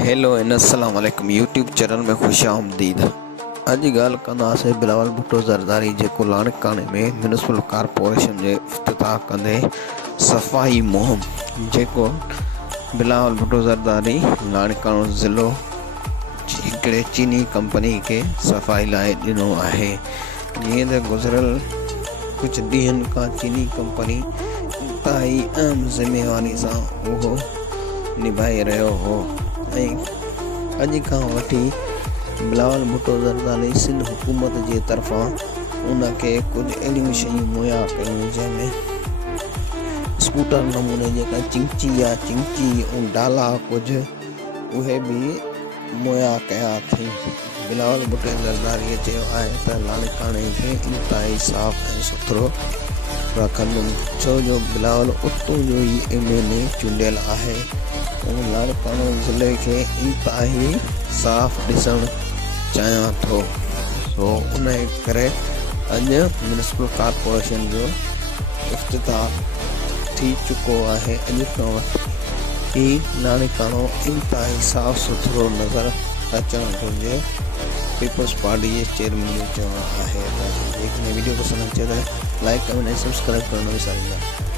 Hello and अस्सलाम वालेकुम YouTube channel में खुश आमदीद। अॼु ॻाल्हि कंदासीं बिलावल भुट्टो ज़रदारी जेको लाड़काने में म्यूनिसिपल कॉर्पोरेशन जे इफ़्तिताह कंदे सफ़ाई मुहिम जेको बिलावल भुट्टो ज़रदारी लाड़कानो ज़िलो हिकिड़े चीनी कंपनी खे सफ़ाई लाइ ॾिनो आहे। जीअं त गुज़िरियल कुझु ॾींहंनि खां चीनी कंपनी इंतहाई अहम ज़िम्मेवारी सां उहो निभाए रहियो हो ऐं अॼु खां वठी बिलावल भुट्टो ज़रदारी सिंध हुकूमत जे तरफ़ां उनखे कुझु अहिड़ियूं शयूं मुहैया कयूं जंहिंमें स्कूटर नमूने जेका चिंची ऐं डाला कुझु उहे बि मुहैया कया अथई। बिलावल भुट्टो ज़रदारीअ चयो आहे त लाड़काने खे इंतहाई साफ़ ऐं सुथरो रखंदुमि, छो जो बिलावल उतां जो ई MLA चूंडियल आहे ऐं लाड़कानो ज़िले खे इंतहाई साफ़ ॾिसणु चाहियां थो। उन करे अॼु म्यूनिसिपल कॉर्पोरेशन जो इफ़्तिताह थी चुको आहे। अॼु खां वठी लाड़कानो इंतहाई साफ़ सुथरो नज़र अचणु घुरिजे। पीपल्स पार्टी जे चेयरमैन जो चवणु आहे। जेकॾहिं वीडियो पसंदि अचे त लाइक कमेंट ऐं सब्सक्राइब करणु न विसारींदा।